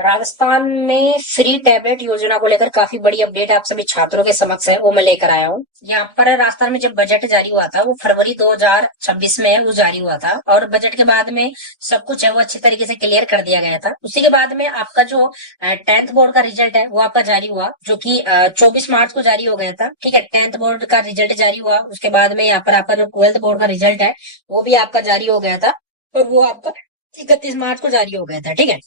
राजस्थान में free tablet योजना को लेकर काफी बड़ी अपडेट आप सभी छात्रों के समक्ष है, वो मैं लेकर आया हूँ। यहाँ पर राजस्थान में जब बजट जारी हुआ था वो फरवरी 2026 में वो जारी हुआ था, और बजट के बाद में सब कुछ है वो अच्छी तरीके से क्लियर कर दिया गया था। उसी के बाद में आपका जो 10th बोर्ड का रिजल्ट है वो आपका जारी हुआ, जो कि 24 मार्च को जारी हो गया था। ठीक है, 10th बोर्ड का रिजल्ट जारी हुआ, उसके बाद में यहाँ पर आपका जो 12th बोर्ड का रिजल्ट है वो भी आपका जारी हो गया था, और वो आपका 31 मार्च को जारी हो गया था। ठीक है,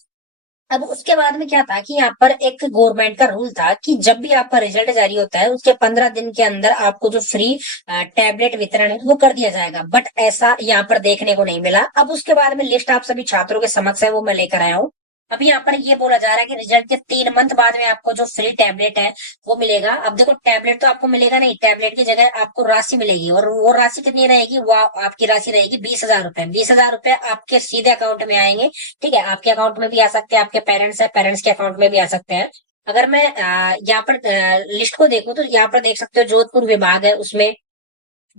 अब उसके बाद में क्या था कि यहाँ पर एक गवर्नमेंट का रूल था कि जब भी आपका रिजल्ट जारी होता है उसके 15 दिन के अंदर आपको जो फ्री टैबलेट वितरण है वो कर दिया जाएगा, बट ऐसा यहाँ पर देखने को नहीं मिला। अब उसके बाद में लिस्ट आप सभी छात्रों के समक्ष है वो मैं लेकर आया हूँ। अभी यहाँ पर ये बोला जा रहा है कि रिजल्ट के 3 मंथ बाद में आपको जो फ्री टैबलेट है वो मिलेगा। अब देखो, टैबलेट तो आपको मिलेगा नहीं, टैबलेट की जगह आपको राशि मिलेगी, और वो राशि कितनी रहेगी, वो आपकी राशि रहेगी 20,000 रुपए। 20,000 रुपए आपके सीधे अकाउंट में आएंगे। ठीक है, आपके अकाउंट में भी आ सकते हैं, आपके पेरेंट्स है, पेरेंट्स के अकाउंट में भी आ सकते हैं। अगर मैं यहाँ पर लिस्ट को देखूं तो यहाँ पर देख सकते हो जोधपुर विभाग है, उसमें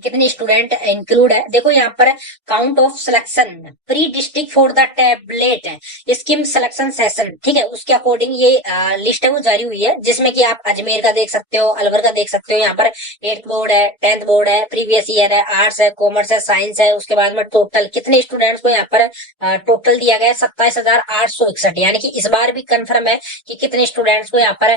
कितने स्टूडेंट इंक्लूड है। देखो यहाँ पर count of selection pre district for the tablet scheme selection session. ठीक है, उसके अकॉर्डिंग ये लिस्ट है वो जारी हुई है, जिसमें कि आप अजमेर का देख सकते हो, अलवर का देख सकते हो। यहाँ पर 8th बोर्ड है, 10th बोर्ड है, प्रीवियस ईयर है, आर्ट्स है, कॉमर्स है, साइंस है। उसके बाद में टोटल कितने स्टूडेंट्स को यहाँ पर टोटल दिया गया है 27,861। यानी कि इस बार भी कंफर्म है कि कितने स्टूडेंट्स को यहाँ पर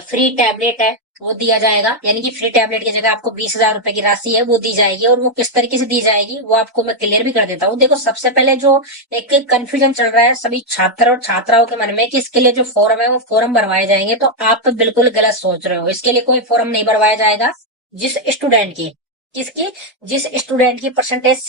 फ्री टैबलेट है वो दिया जाएगा। यानी कि फ्री टैबलेट की जगह आपको 20,000 रुपए की राशि है वो दी जाएगी, और वो किस तरीके से दी जाएगी वो आपको मैं क्लियर भी कर देता हूँ। देखो, सबसे पहले जो एक कंफ्यूजन चल रहा है सभी छात्र और छात्राओं के मन में कि इसके लिए जो फॉर्म है वो फॉर्म भरवाए जाएंगे, तो आप बिल्कुल गलत सोच रहे हो। इसके लिए कोई फॉर्म नहीं भरवाया जाएगा। जिस स्टूडेंट की किसकी जिस स्टूडेंट की परसेंटेज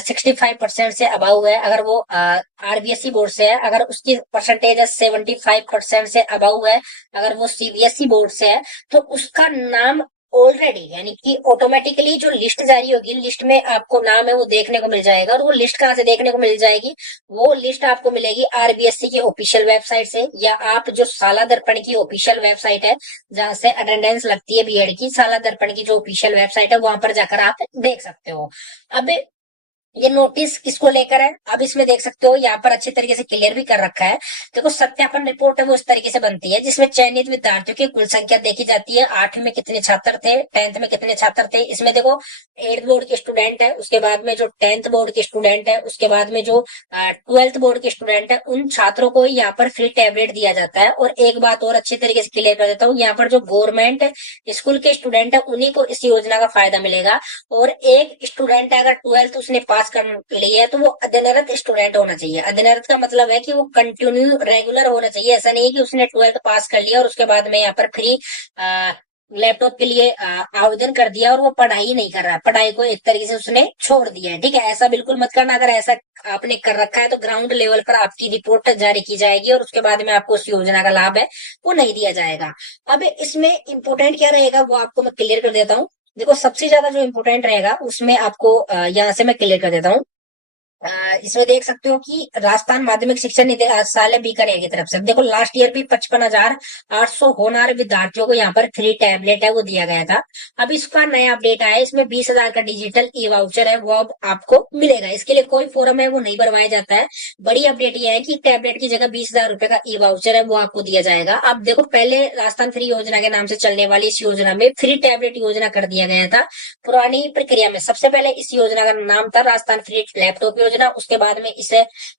65% से अबव है, अगर वो आरबीएसई बोर्ड से है, अगर उसकी परसेंटेज है 75% से अबव है, अगर वो सीबीएसई बोर्ड से है, तो उसका नाम ऑलरेडी, यानी कि ऑटोमेटिकली जो लिस्ट जारी होगी, लिस्ट में आपको नाम है वो देखने को मिल जाएगा। और वो लिस्ट कहाँ से देखने को मिल जाएगी, वो लिस्ट आपको मिलेगी आरबीएससी की ऑफिशियल वेबसाइट से, या आप जो साला दर्पण की ऑफिशियल वेबसाइट है जहां से अटेंडेंस लगती है बीएड की, साला दर्पण की जो ऑफिशियल वेबसाइट है वहां पर जाकर आप देख सकते हो। अब ये नोटिस किसको लेकर है, अब इसमें देख सकते हो यहाँ पर अच्छे तरीके से क्लियर भी कर रखा है। देखो, सत्यापन रिपोर्ट है वो इस तरीके से बनती है, जिसमें चयनित विद्यार्थियों की कुल संख्या देखी जाती है। 8वीं में कितने छात्र थे, 10th में कितने छात्र थे। इसमें देखो, 8th बोर्ड के स्टूडेंट है, उसके बाद में जो 10th बोर्ड के स्टूडेंट है, उसके बाद में जो 12th बोर्ड के स्टूडेंट है, उन छात्रों को यहाँ पर फ्री टैबलेट दिया जाता है। और एक बात और अच्छी तरीके से क्लियर कर देता हूँ, यहाँ पर जो गवर्नमेंट स्कूल के स्टूडेंट है उन्हीं को इस योजना का फायदा मिलेगा। और एक स्टूडेंट है अगर 12th उसने पास कर लिया है तो वो अध्ययनरत स्टूडेंट होना चाहिए। अध्ययनरत का मतलब है कि वो कंटिन्यू रेगुलर होना चाहिए। ऐसा नहीं है कि उसने 12th पास कर लिया और उसके बाद में यहाँ पर फ्री लैपटॉप के लिए आवेदन कर दिया और वो पढ़ाई नहीं कर रहा है, पढ़ाई को एक तरीके से उसने छोड़ दिया है। ठीक है, ऐसा बिल्कुल मत करना। अगर ऐसा आपने कर रखा है तो ग्राउंड लेवल पर आपकी रिपोर्ट जारी की जाएगी, और उसके बाद में आपको उस योजना का लाभ है वो नहीं दिया जाएगा। अब इसमें इंपोर्टेंट क्या रहेगा वो आपको मैं क्लियर कर देता हूँ। देखो, सबसे ज्यादा जो इम्पोर्टेंट रहेगा उसमें आपको यहाँ से मैं क्लियर कर देता हूँ। इसमें देख सकते हो कि राजस्थान माध्यमिक शिक्षा निदेशालय बीकानेर की तरफ से देखो, लास्ट ईयर भी 55,800 होनहार विद्यार्थियों को यहाँ पर फ्री टैबलेट है वो दिया गया था। अब इसका नया अपडेट आया है, इसमें 20,000 का डिजिटल ई वाउचर है वो अब आपको मिलेगा। इसके लिए कोई फॉर्म है वो नहीं भरवाया जाता है। बड़ी अपडेट यह है कि टैबलेट की जगह 20,000 रुपए का ई वाउचर है वो आपको दिया जाएगा। अब देखो, पहले राजस्थान फ्री योजना के नाम से चलने वाली इस योजना में फ्री टैबलेट योजना कर दिया गया था। पुरानी प्रक्रिया में सबसे पहले इस योजना का नाम था राजस्थान फ्री लैपटॉप योजना, उसके बाद में इस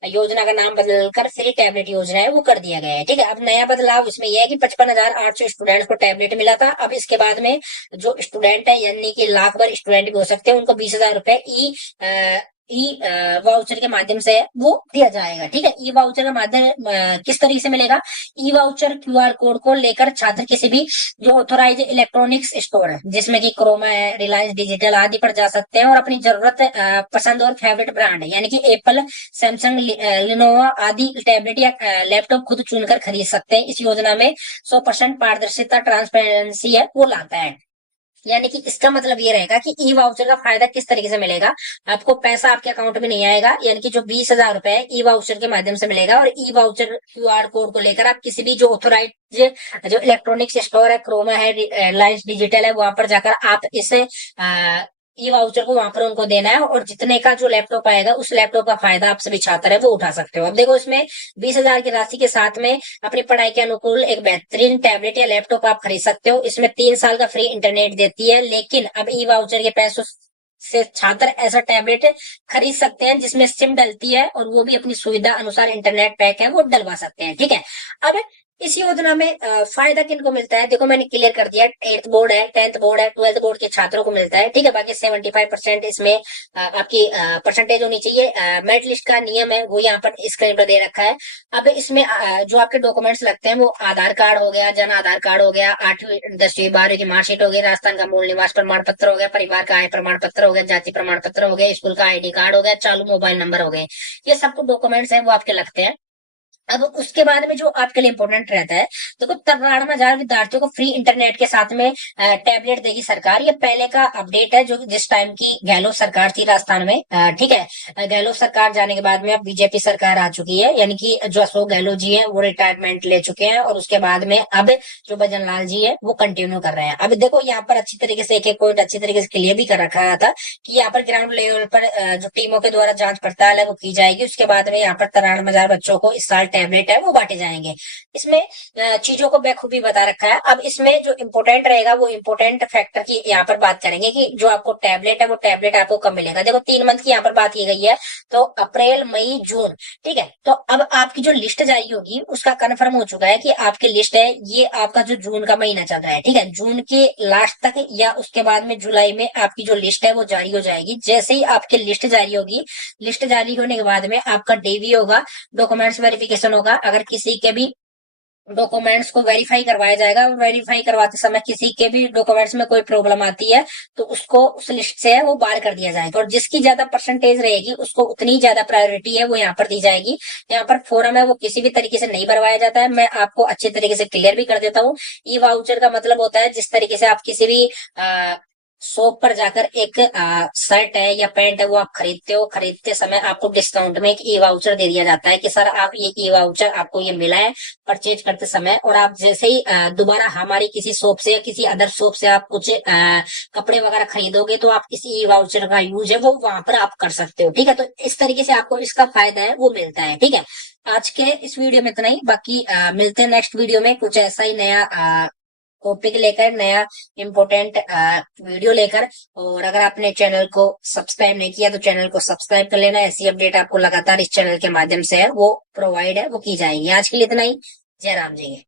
योजना का नाम बदलकर फ्री टैबलेट योजना है वो कर दिया गया है। ठीक है, अब नया बदलाव इसमें यह है कि 55,800 स्टूडेंट्स को टैबलेट मिला था। अब इसके बाद में जो स्टूडेंट है, यानी कि लाख भर स्टूडेंट भी हो सकते हैं, उनको 20,000 रुपए ई वाउचर के माध्यम से वो दिया जाएगा। ठीक है, ई वाउचर का माध्यम किस तरीके से मिलेगा, ई वाउचर क्यूआर कोड को लेकर छात्र किसी भी जो ऑथोराइज इलेक्ट्रॉनिक्स स्टोर है, जिसमें कि क्रोमा है, रिलायंस डिजिटल आदि पर जा सकते हैं, और अपनी जरूरत पसंद और फेवरेट ब्रांड यानी कि एप्पल, सैमसंग, लिनोवा आदि टैबलेट या लैपटॉप खुद चुनकर खरीद सकते हैं। इस योजना में 100% पारदर्शिता, ट्रांसपेरेंसी है वो लाता है। यानी कि इसका मतलब ये रहेगा कि ई वाउचर का फायदा किस तरीके से मिलेगा, आपको पैसा आपके अकाउंट में नहीं आएगा, यानी कि जो 20,000 रुपए है ई वाउचर के माध्यम से मिलेगा। और ई वाउचर क्यूआर कोड को लेकर आप किसी भी जो ऑथोराइज जो इलेक्ट्रॉनिक्स स्टोर है, क्रोमा है, रिलायंस डिजिटल है, वहां पर जाकर आप इसे ये वाउचर को वहां पर उनको देना है, और जितने का जो लैपटॉप आएगा उस लैपटॉप का फायदा आप सभी छात्र है वो उठा सकते हो। अब देखो इसमें 20,000 की राशि के साथ में अपनी पढ़ाई के अनुकूल एक बेहतरीन टैबलेट या लैपटॉप आप खरीद सकते हो। इसमें 3 साल का फ्री इंटरनेट देती है, लेकिन अब ई वाउचर के पैसों से छात्र ऐसा टैबलेट खरीद सकते हैं जिसमें सिम डलती है, और वो भी अपनी सुविधा अनुसार इंटरनेट पैक है वो डलवा सकते हैं। ठीक है, अब इस योजना में फायदा किनको मिलता है, देखो मैंने क्लियर कर दिया। 8th बोर्ड है, 10th बोर्ड है, 12th बोर्ड के छात्रों को मिलता है। ठीक है, बाकी 75% इसमें आपकी परसेंटेज होनी चाहिए। मेरिट लिस्ट का नियम है वो यहाँ पर स्क्रीन पर दे रखा है। अब इसमें जो आपके डॉक्यूमेंट्स लगते हैं वो आधार कार्ड हो गया, जन आधार कार्ड हो गया, 8वीं 10वीं 12वीं की मार्कशीट हो गई, राजस्थान का मूल निवास प्रमाण पत्र हो गया, परिवार का आय प्रमाण पत्र हो गया, जाति प्रमाण पत्र हो गया, स्कूल का आईडी कार्ड हो गया, चालू मोबाइल नंबर हो गए। ये सब डॉक्यूमेंट्स है वो आपके लगते हैं। अब उसके बाद में जो आपके लिए इंपॉर्टेंट रहता है, देखो 93,000 विद्यार्थियों को फ्री इंटरनेट के साथ में टैबलेट देगी सरकार। ये पहले का अपडेट है जो जिस टाइम की गहलोत सरकार थी राजस्थान में। ठीक है, गहलोत सरकार जाने के बाद में अब बीजेपी सरकार आ चुकी है, यानी कि जो अशोक गहलोत जी है वो रिटायरमेंट ले चुके हैं, और उसके बाद में अब जो भजन लाल जी है वो कंटिन्यू कर रहे हैं। अब देखो यहाँ पर अच्छी तरीके से एक एक पॉइंट अच्छी तरीके से क्लियर भी कर रखा था कि यहाँ पर ग्राउंड लेवल पर जो टीमों के द्वारा जांच पड़ताल है वो की जाएगी। उसके बाद में यहाँ पर 93,000 बच्चों को इस साल टैबलेट है वो बांटे जाएंगे। इसमें चीजों को बखूबी बता रखा है। अब इसमें जो इम्पोर्टेंट रहेगा वो इम्पोर्टेंट फैक्टर की यहाँ पर बात करेंगे कि जो आपको टैबलेट है वो टैबलेट आपको कब मिलेगा। देखो 3 मंथ की यहाँ पर बात की गई है, तो अप्रैल मई जून। ठीक है, तो अब आपकी जो लिस्ट जारी होगी उसका कंफर्म हो चुका है कि आपकी लिस्ट है ये आपका जो जून का महीना चल रहा है। ठीक है, जून के लास्ट तक या उसके बाद में जुलाई में आपकी जो लिस्ट है वो जारी हो जाएगी। जैसे ही आपकी लिस्ट जारी होगी, लिस्ट जारी होने के बाद में आपका डीवी होगा, डॉक्यूमेंट्स वेरिफिकेशन होगा। अगर किसी के भी डॉक्यूमेंट्स को वेरीफाई करवाया जाएगा, और वेरीफाई करवाते समय किसी के भी डॉक्यूमेंट्स में कोई प्रॉब्लम आती है तो उसको उस लिस्ट से है वो बाहर कर दिया जाएगा, और जिसकी ज्यादा परसेंटेज रहेगी उसको उतनी ज्यादा प्रायोरिटी है वो यहाँ पर दी जाएगी। यहाँ पर फॉर्म है वो किसी भी तरीके से नहीं भरवाया जाता है। मैं आपको अच्छे तरीके से क्लियर भी कर देता हूँ। ई वाउचर का मतलब होता है जिस तरीके से आप किसी भी शॉप पर जाकर एक शर्ट है या पैंट है वो आप खरीदते हो, खरीदते समय आपको डिस्काउंट में एक ई वाउचर दे दिया जाता है कि सर आप ये ई वाउचर आपको ये मिला है परचेज करते समय। और आप जैसे ही दोबारा हमारी किसी शॉप से या किसी अदर शॉप से आप कुछ कपड़े वगैरह खरीदोगे तो आप इस ई वाउचर का यूज है वो वहां पर आप कर सकते हो। ठीक है, तो इस तरीके से आपको इसका फायदा है वो मिलता है। ठीक है, आज के इस वीडियो में इतना ही। बाकी मिलते हैं नेक्स्ट वीडियो में कुछ ऐसा ही नया टॉपिक लेकर, नया इम्पोर्टेंट वीडियो लेकर। और अगर आपने चैनल को सब्सक्राइब नहीं किया तो चैनल को सब्सक्राइब कर लेना। ऐसी अपडेट आपको लगातार इस चैनल के माध्यम से है वो प्रोवाइड है वो की जाएगी। आज के लिए इतना ही। जय राम जी।